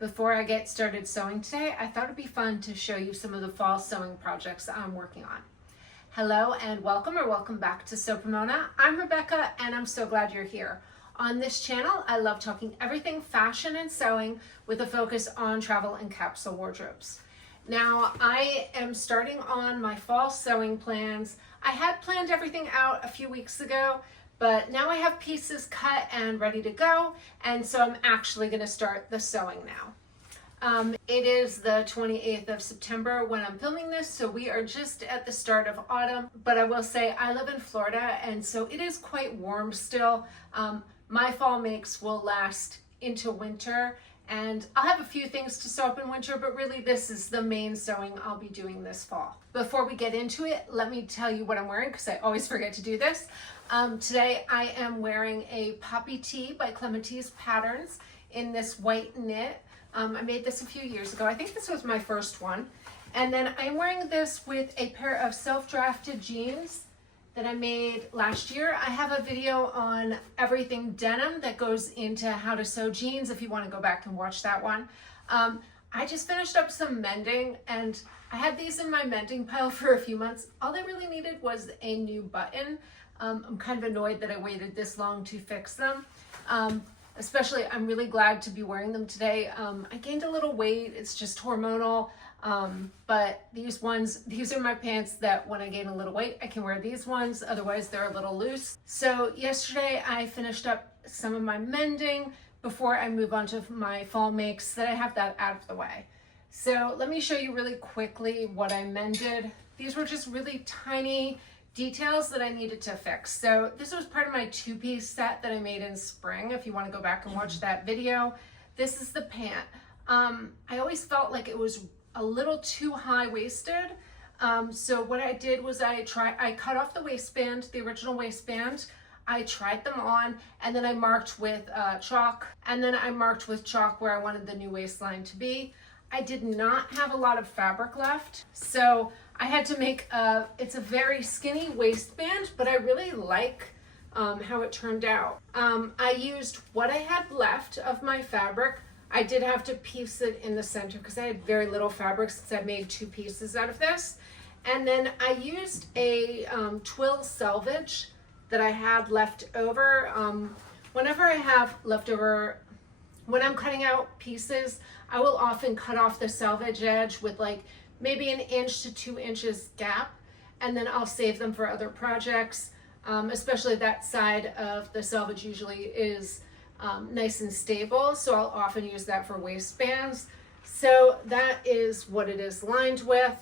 Before I get started sewing today, I thought it'd be fun to show you some of the fall sewing projects I'm working on. Hello and welcome or welcome back to Sew Pomona. I'm Rebecca and I'm so glad you're here. On this channel, I love talking everything fashion and sewing with a focus on travel and capsule wardrobes. Now, I am starting on my fall sewing plans. I had planned everything out a few weeks ago, but now I have pieces cut and ready to go, and so I'm actually going to start the sewing now. It is the 28th of September when I'm filming this, so we are just at the start of autumn, but I will say I live in Florida, and so it is quite warm still. My fall makes will last into winter, and I'll have a few things to sew up in winter, but really this is the main sewing I'll be doing this fall. Before we get into it, let me tell you what I'm wearing because I always forget to do this. Today I am wearing a poppy tee by Clementine's Patterns in this white knit. I made this a few years ago. I think this was my first one. And then I'm wearing this with a pair of self-drafted jeans that I made last year. I have a video on everything denim that goes into how to sew jeans if you want to go back and watch that one. I just finished up some mending and I had these in my mending pile for a few months. All they really needed was a new button. I'm kind of annoyed that I waited this long to fix them. Especially, I'm really glad to be wearing them today. I gained a little weight, it's just hormonal. But these are my pants that when I gain a little weight, I can wear these ones, otherwise they're a little loose. So yesterday I finished up some of my mending before I move on to my fall makes so that I have that out of the way. So let me show you really quickly what I mended. These were just really tiny details that I needed to fix. So this was part of my two-piece set that I made in spring, if you want to go back and watch that video. This is the pant. I always felt like it was a little too high-waisted. So what I did was I cut off the waistband, the original waistband. I tried them on and then I marked with chalk, and then I marked with chalk where I wanted the new waistline to be. I did not have a lot of fabric left, so I had to make it's a very skinny waistband, but I really like how it turned out. I used what I had left of my fabric. I did have to piece it in the center because I had very little fabric since I made two pieces out of this. And then I used a twill selvage that I had left over. Whenever I have leftover, when I'm cutting out pieces, I will often cut off the selvage edge with like maybe 1 inch to 2 inches gap, and then I'll save them for other projects. Especially that side of the selvage usually is nice and stable, so I'll often use that for waistbands. So that is what it is lined with.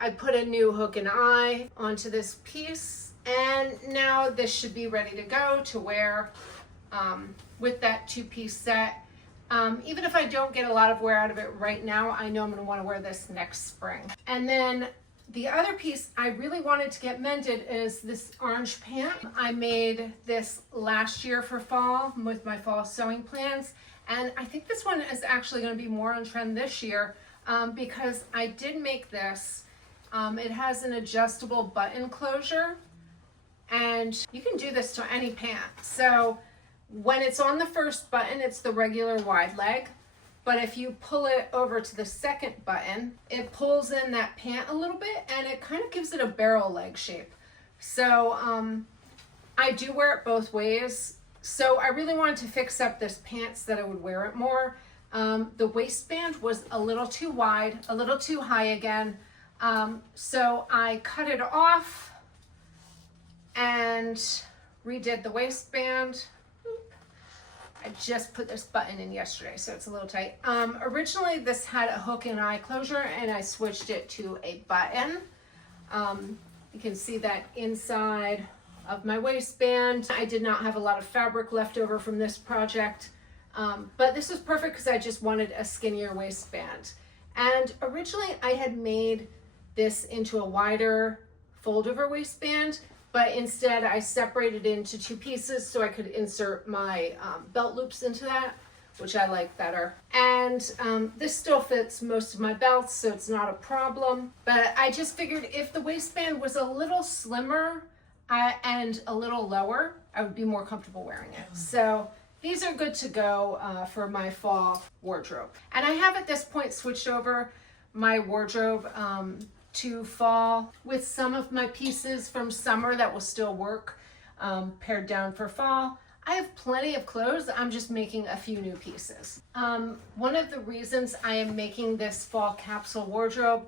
I put a new hook and eye onto this piece, and now this should be ready to go to wear with that two-piece set. Even if I don't get a lot of wear out of it right now, I know I'm going to want to wear this next spring. And then the other piece I really wanted to get mended is this orange pant. I made this last year for fall with my fall sewing plans, and I think this one is actually going to be more on trend this year because I did make this. It has an adjustable button closure, and you can do this to any pant. So when it's on the first button, it's the regular wide leg. But if you pull it over to the second button, it pulls in that pant a little bit and it kind of gives it a barrel leg shape. So I do wear it both ways. So I really wanted to fix up this pant so that I would wear it more. The waistband was a little too wide, a little too high again. So I cut it off and redid the waistband. I just put this button in yesterday, so it's a little tight. Originally, this had a hook and eye closure, and I switched it to a button. You can see that inside of my waistband. I did not have a lot of fabric left over from this project, but this was perfect because I just wanted a skinnier waistband. And originally, I had made this into a wider fold-over waistband, but instead I separated it into two pieces so I could insert my belt loops into that, which I like better. And this still fits most of my belts, so it's not a problem. But I just figured if the waistband was a little slimmer and a little lower, I would be more comfortable wearing it. So these are good to go for my fall wardrobe. And I have at this point switched over my wardrobe to fall with some of my pieces from summer that will still work pared down for fall. I have plenty of clothes. I'm just making a few new pieces. One of the reasons I am making this fall capsule wardrobe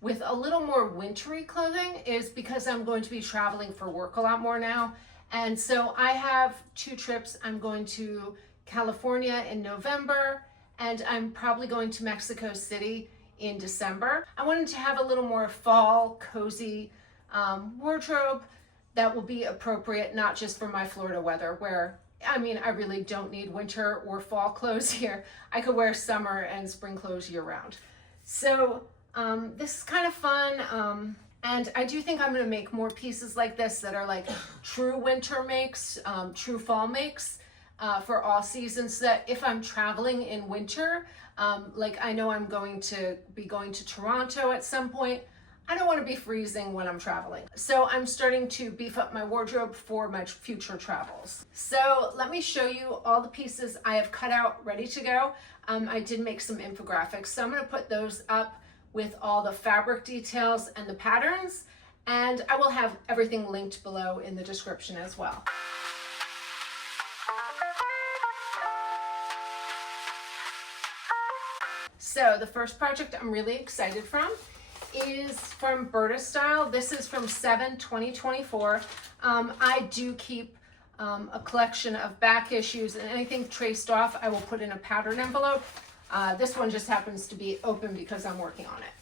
with a little more wintry clothing is because I'm going to be traveling for work a lot more now. And so I have 2 trips. I'm going to California in November, and I'm probably going to Mexico City in December. I wanted to have a little more fall cozy wardrobe that will be appropriate, not just for my Florida weather, where, I mean, I really don't need winter or fall clothes here. I could wear summer and spring clothes year round. So this is kind of fun. And I do think I'm gonna make more pieces like this that are like true winter makes, true fall makes for all seasons, so that if I'm traveling in winter, like I know I'm going to be going to Toronto at some point, I don't want to be freezing when I'm traveling. So I'm starting to beef up my wardrobe for my future travels. So let me show you all the pieces I have cut out ready to go. I did make some infographics, so I'm going to put those up with all the fabric details and the patterns, and I will have everything linked below in the description as well. So the first project I'm really excited from is from Berta Style. This is from 7/2024. I do keep a collection of back issues, and anything traced off I will put in a pattern envelope. This one just happens to be open because I'm working on it.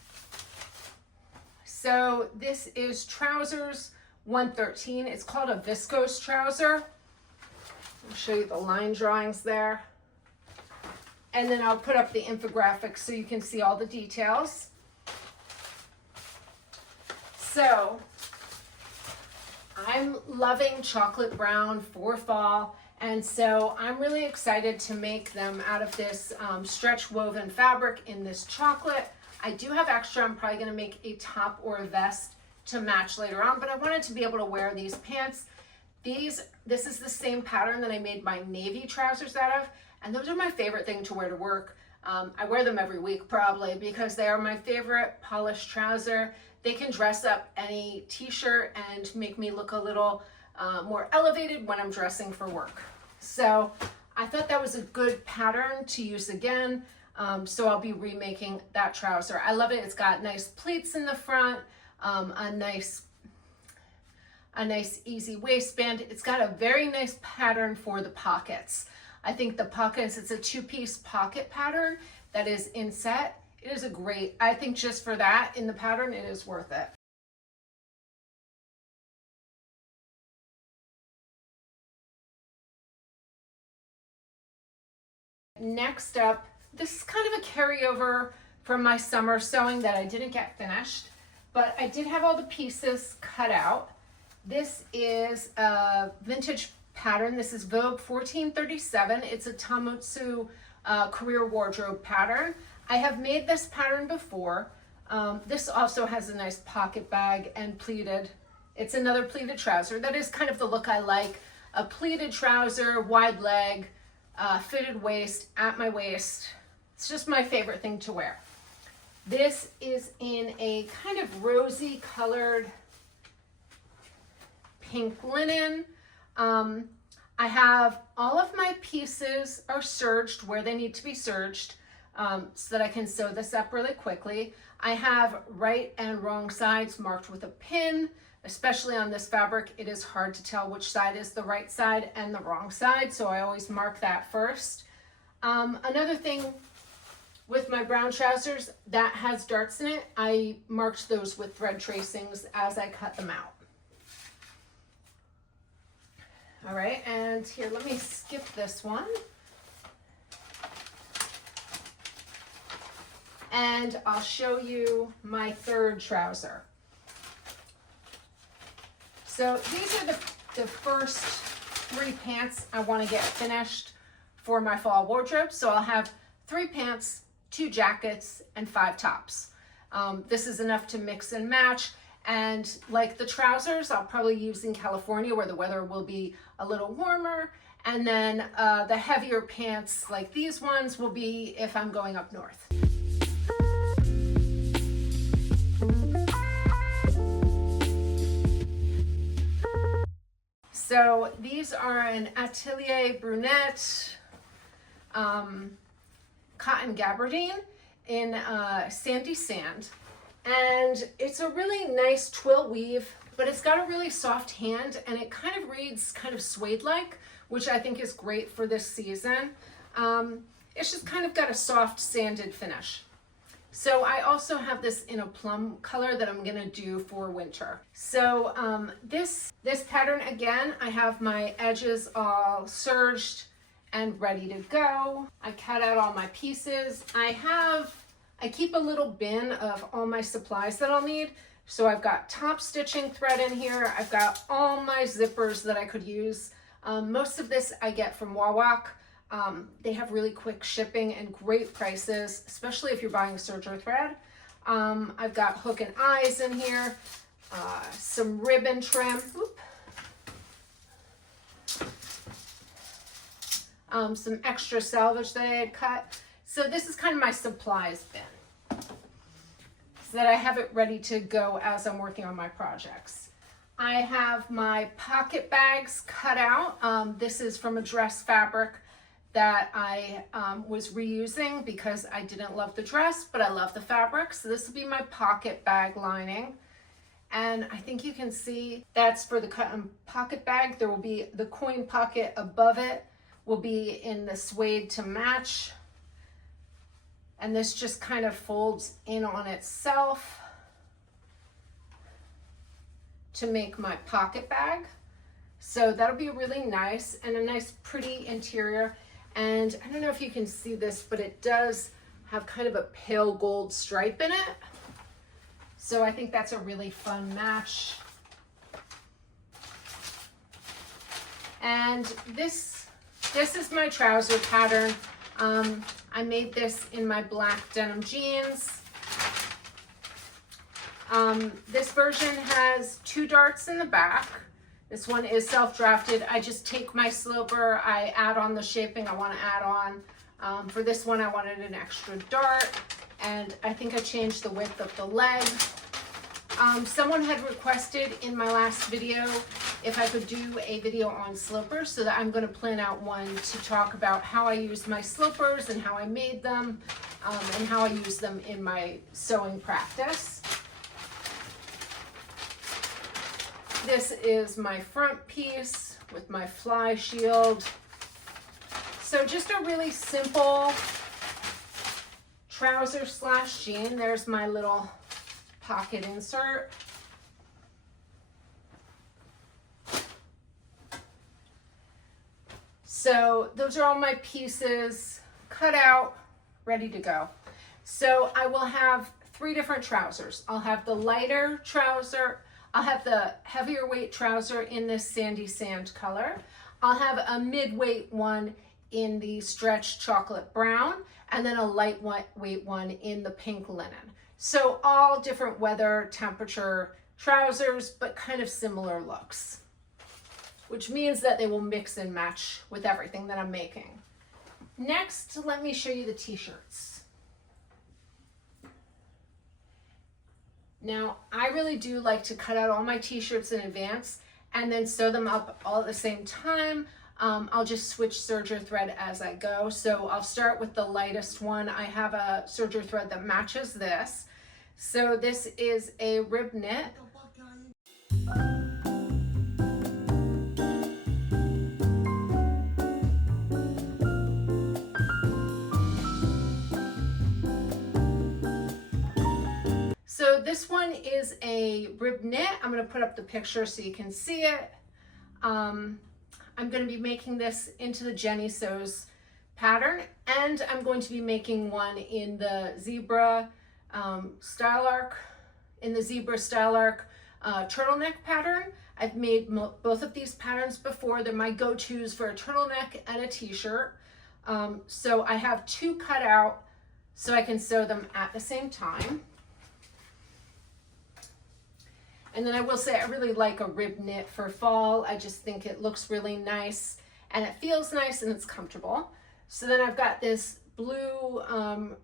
So this is trousers 113. It's called a viscose trouser. I'll show you the line drawings there. And then I'll put up the infographics so you can see all the details. So I'm loving chocolate brown for fall, and so I'm really excited to make them out of this stretch woven fabric in this chocolate. I do have extra. I'm probably going to make a top or a vest to match later on, but I wanted to be able to wear these pants. This is the same pattern that I made my navy trousers out of, and those are my favorite thing to wear to work. I wear them every week probably because they are my favorite polished trouser. They can dress up any t-shirt and make me look a little more elevated when I'm dressing for work. So I thought that was a good pattern to use again. So I'll be remaking that trouser. I love it. It's got nice pleats in the front, a nice easy waistband. It's got a very nice pattern for the pockets. I think the pockets, it's a 2-piece pocket pattern that is inset. It is a great, I think just for that in the pattern, it is worth it. Next up, this is kind of a carryover from my summer sewing that I didn't get finished, but I did have all the pieces cut out. This is a vintage pattern. This is Vogue 1437. It's a Tamotsu career wardrobe pattern. I have made this pattern before. This also has a nice pocket bag and pleated. It's another pleated trouser. That is kind of the look I like. A pleated trouser, wide leg, fitted waist, at my waist. It's just my favorite thing to wear. This is in a kind of rosy colored pink linen. I have all of my pieces are serged where they need to be serged so that I can sew this up really quickly. I have right and wrong sides marked with a pin. Especially on this fabric, it is hard to tell which side is the right side and the wrong side, so I always mark that first. Another thing with my brown trousers that has darts in it, I marked those with thread tracings as I cut them out. All right, and here, let me skip this one. And I'll show you my third trouser. So these are the first 3 pants I want to get finished for my fall wardrobe. So I'll have 3 pants, 2 jackets, and 5 tops. This is enough to mix and match. And like the trousers, I'll probably use in California where the weather will be a little warmer. And then the heavier pants like these ones will be if I'm going up north. So these are an Atelier Brunette cotton gabardine in sandy sand. And it's a really nice twill weave, but it's got a really soft hand and it kind of reads kind of suede-like, which I think is great for this season. It's just kind of got a soft sanded finish. So I also have this in a plum color that I'm gonna do for winter. So this pattern, again, I have my edges all serged and ready to go. I cut out all my pieces. I keep a little bin of all my supplies that I'll need. So I've got top stitching thread in here. I've got all my zippers that I could use. Most of this I get from Wawak. They have really quick shipping and great prices, especially if you're buying serger thread. I've got hook and eyes in here, some ribbon trim, some extra selvage that I had cut. So this is kind of my supplies bin, so that I have it ready to go as I'm working on my projects. I have my pocket bags cut out. This is from a dress fabric that I was reusing because I didn't love the dress, but I love the fabric. So this will be my pocket bag lining. And I think you can see that's for the cotton pocket bag. There will be the coin pocket above it will be in the suede to match. And this just kind of folds in on itself to make my pocket bag. So that'll be really nice and a nice pretty interior. And I don't know if you can see this, but it does have kind of a pale gold stripe in it. So I think that's a really fun match. And this is my trouser pattern. I made this in my black denim jeans. This version has 2 darts in the back. This one is self-drafted. I just take my slipper, I add on the shaping I want to add on. For this one, I wanted an extra dart, and I think I changed the width of the leg. Someone had requested in my last video if I could do a video on slippers, so that I'm going to plan out one to talk about how I use my slippers and how I made them, and how I use them in my sewing practice. This is my front piece with my fly shield. So just a really simple trouser slash jean. There's my little pocket insert. So those are all my pieces cut out, ready to go. So I will have 3 different trousers. I'll have the lighter trouser, I'll have the heavier weight trouser in this sandy sand color. I'll have a mid-weight one in the stretched chocolate brown, and then a lightweight one in the pink linen. So all different weather, temperature trousers, but kind of similar looks, which means that they will mix and match with everything that I'm making. Next, let me show you the t-shirts. Now, I really do like to cut out all my t-shirts in advance and then sew them up all at the same time. I'll just switch serger thread as I go. So I'll start with the lightest one. I have a serger thread that matches this. So this is a rib knit. So this one is a rib knit. I'm going to put up the picture so you can see it. I'm going to be making this into the Jenny Sews pattern, and I'm going to be making one in the zebra style arc, turtleneck pattern. I've made both of these patterns before. They're my go-tos for a turtleneck and a t-shirt. So I have 2 cut out so I can sew them at the same time. And then I will say I really like a rib knit for fall. I just think it looks really nice. and it feels nice and it's comfortable. So then I've got this blue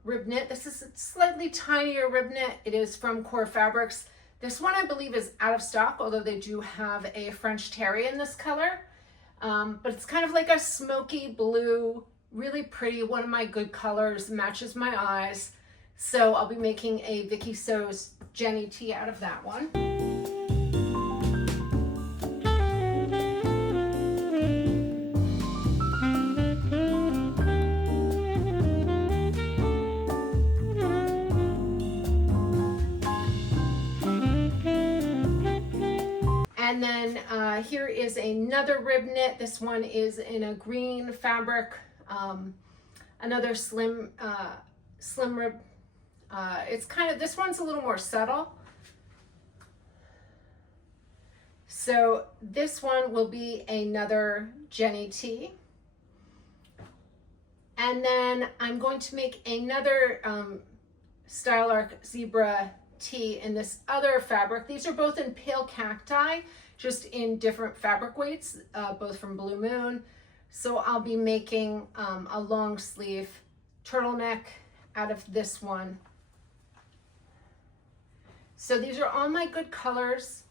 rib knit. This is a slightly tinier rib knit. It is from Core Fabrics. This one I believe is out of stock, although they do have a French terry in this color. But it's kind of like a smoky blue, really pretty, one of my good colors, matches my eyes. So I'll be making a Viki Sews Jenny tee out of that one. And then here is another rib knit. This one is in a green fabric, another slim rib. It's kind of, this one's a little more subtle. So this one will be another Jenny tee. And then I'm going to make another Style Arc Zebra tee in this other fabric. These are both in pale cacti, just in different fabric weights, both from Blue Moon. So I'll be making a long sleeve turtleneck out of this one. So these are all my good colors.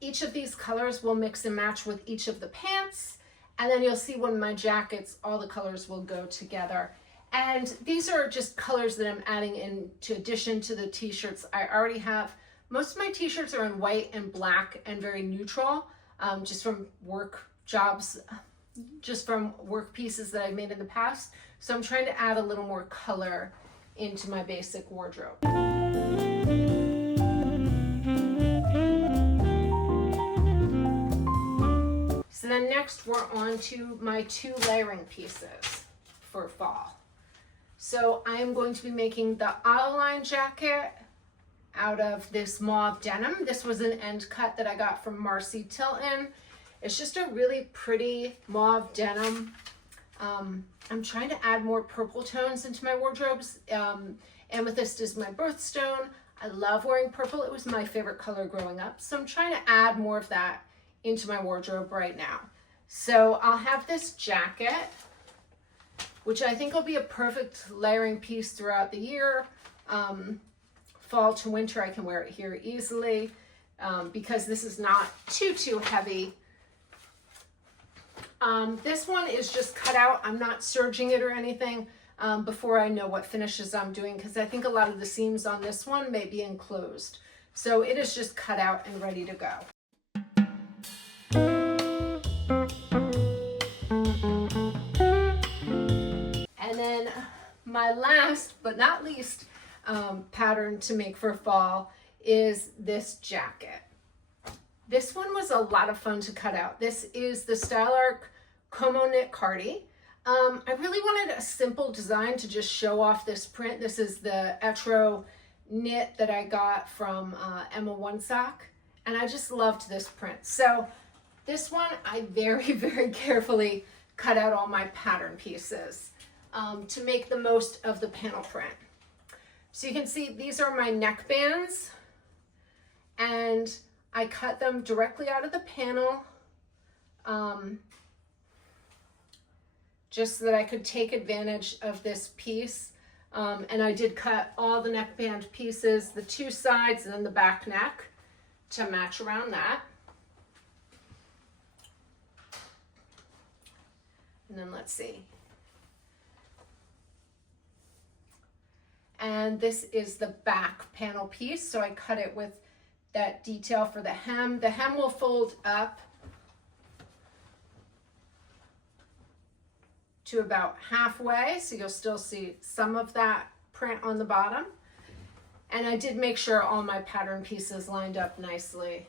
Each of these colors will mix and match with each of the pants. And then you'll see when my jackets, all the colors will go together. And these are just colors that I'm adding in to addition to the t-shirts I already have. Most of my t-shirts are in white and black and very neutral, just from work jobs, just from work pieces that I've made in the past. So I'm trying to add a little more color into my basic wardrobe. So then next we're on to my 2 layering pieces for fall. So I am going to be making the Autoline jacket out of this mauve denim. This was an end cut that I got from Marcy Tilton. It's just a really pretty mauve denim. I'm trying to add more purple tones into my wardrobes. Amethyst is my birthstone. I love wearing purple. It was my favorite color growing up. So I'm trying to add more of that into my wardrobe right now. So I'll have this jacket, which I think will be a perfect layering piece throughout the year. Fall to winter, I can wear it here easily because this is not too heavy. This one is just cut out. I'm not serging it or anything before I know what finishes I'm doing, because I think a lot of the seams on this one may be enclosed. So it is just cut out and ready to go. And then my last but not least pattern to make for fall is this jacket. This one was a lot of fun to cut out. This is the Style Arc Como Knit Cardi. I really wanted a simple design to just show off this print. This is the Etro knit that I got from OneSock, and I just loved this print. So this one, I very carefully cut out all my pattern pieces to make the most of the panel print. So you can see these are my neck bands, and I cut them directly out of the panel just so that I could take advantage of this piece. And I did cut all the neckband pieces, the 2 sides and then the back neck, to match around that. And then let's see. And this is the back panel piece. So I cut it with that detail for the hem. The hem will fold up to about halfway, so you'll still see some of that print on the bottom. And I did make sure all my pattern pieces lined up nicely,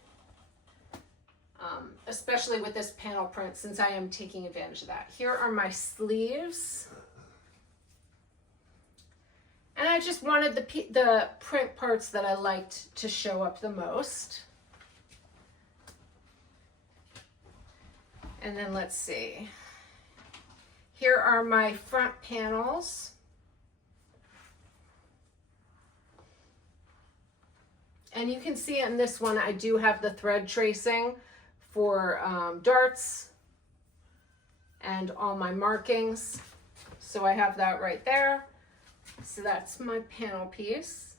especially with this panel print, since I am taking advantage of that. Here are my sleeves. And I just wanted the print parts that I liked to show up the most. And then let's see. Here are my front panels. And you can see in this one, I do have the thread tracing for darts and all my markings. So I have that right there. So that's my panel piece.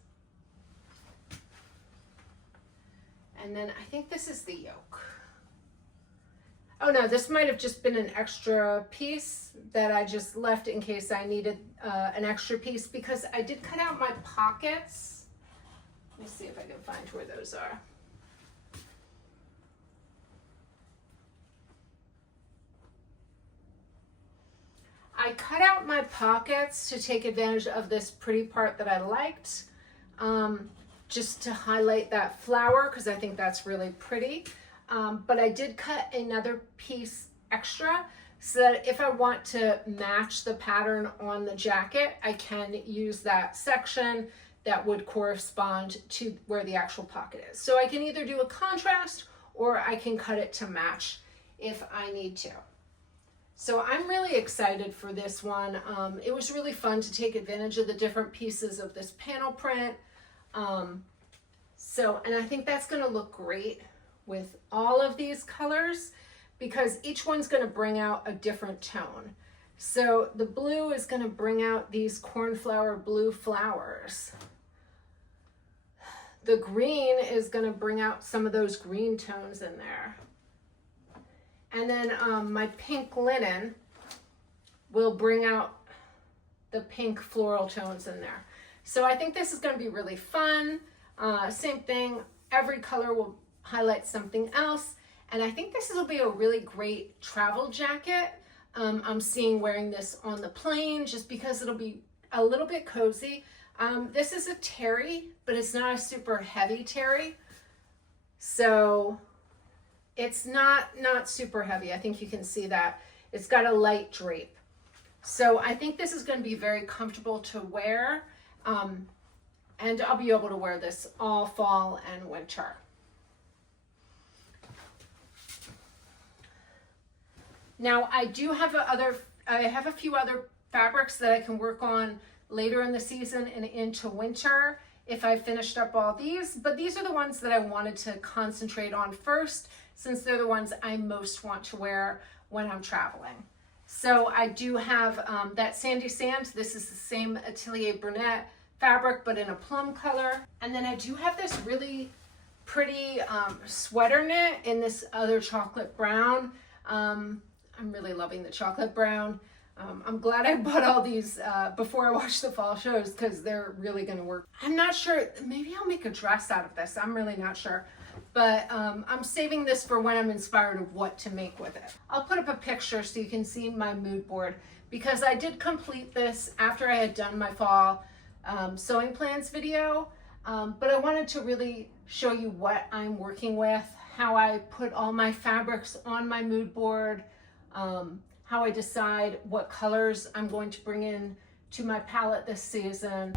And then I think this is the yoke. Oh no, this might have just been an extra piece that I just left in case I needed an extra piece, because I did cut out my pockets. Let me see if I can find where those are. I cut out my pockets to take advantage of this pretty part that I liked, just to highlight that flower, because I think that's really pretty. But I did cut another piece extra so that if I want to match the pattern on the jacket, I can use that section that would correspond to where the actual pocket is. So I can either do a contrast or I can cut it to match if I need to. So I'm really excited for this one. It was really fun to take advantage of the different pieces of this panel print. And I think that's gonna look great with all of these colors, because each one's going to bring out a different tone. So the blue is going to bring out these cornflower blue flowers. The green is going to bring out some of those green tones in there. And then my pink linen will bring out the pink floral tones in there. So I think this is going to be really fun. Same thing, every color will highlight something else, and I think this will be a really great travel jacket. I'm seeing wearing this on the plane just because it'll be a little bit cozy. This is a terry, but it's not a super heavy terry, so it's not super heavy. I think you can see that it's got a light drape, so I think this is going to be very comfortable to wear, and I'll be able to wear this all fall and winter. Now I do have a few other fabrics that I can work on later in the season and into winter if I finished up all these, but these are the ones that I wanted to concentrate on first, since they're the ones I most want to wear when I'm traveling. So I do have that sandy sand. This is the same Atelier Brunette fabric, but in a plum color. And then I do have this really pretty sweater knit in this other chocolate brown. I'm really loving the chocolate brown. I'm glad I bought all these before I watched the fall shows, because they're really gonna work. I'm not sure, maybe I'll make a dress out of this. I'm really not sure. But I'm saving this for when I'm inspired of what to make with it. I'll put up a picture so you can see my mood board, because I did complete this after I had done my fall sewing plans video. But I wanted to really show you what I'm working with, how I put all my fabrics on my mood board, how I decide what colors I'm going to bring in to my palette this season.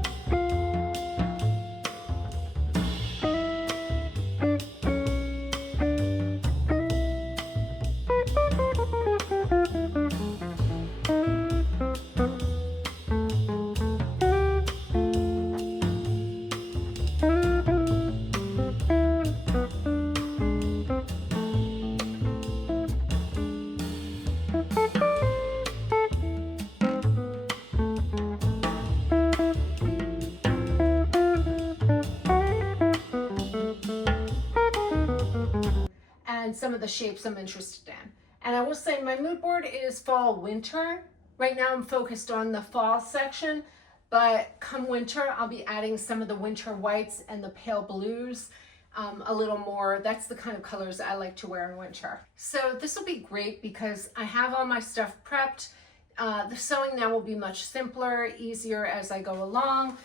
Some of the shapes I'm interested in. And I will say my mood board is fall winter. Right now I'm focused on the fall section, but come winter I'll be adding some of the winter whites and the pale blues a little more. That's the kind of colors I like to wear in winter. So this will be great because I have all my stuff prepped. The sewing now will be much simpler, easier as I go along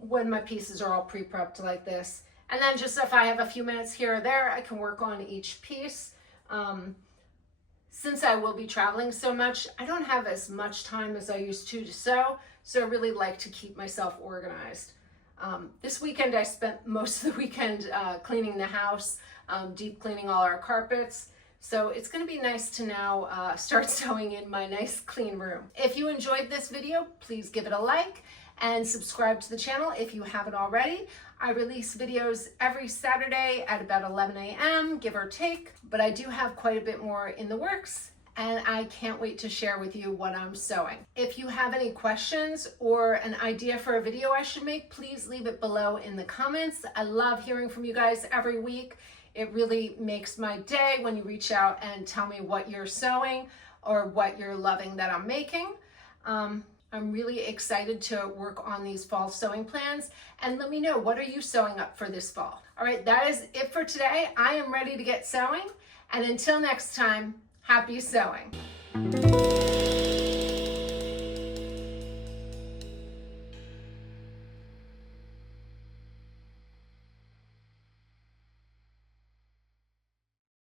when my pieces are all pre-prepped like this. And then just if I have a few minutes here or there, I can work on each piece. Since I will be traveling so much, I don't have as much time as I used to sew, so I really like to keep myself organized. This weekend, I spent most of the weekend cleaning the house, deep cleaning all our carpets. So it's gonna be nice to now start sewing in my nice clean room. If you enjoyed this video, please give it a like and subscribe to the channel if you haven't already. I release videos every Saturday at about 11 a.m., give or take, but I do have quite a bit more in the works, and I can't wait to share with you what I'm sewing. If you have any questions or an idea for a video I should make, please leave it below in the comments. I love hearing from you guys every week. It really makes my day when you reach out and tell me what you're sewing or what you're loving that I'm making. I'm really excited to work on these fall sewing plans, and let me know, what are you sewing up for this fall? All right, that is it for today. I am ready to get sewing, and until next time, happy sewing.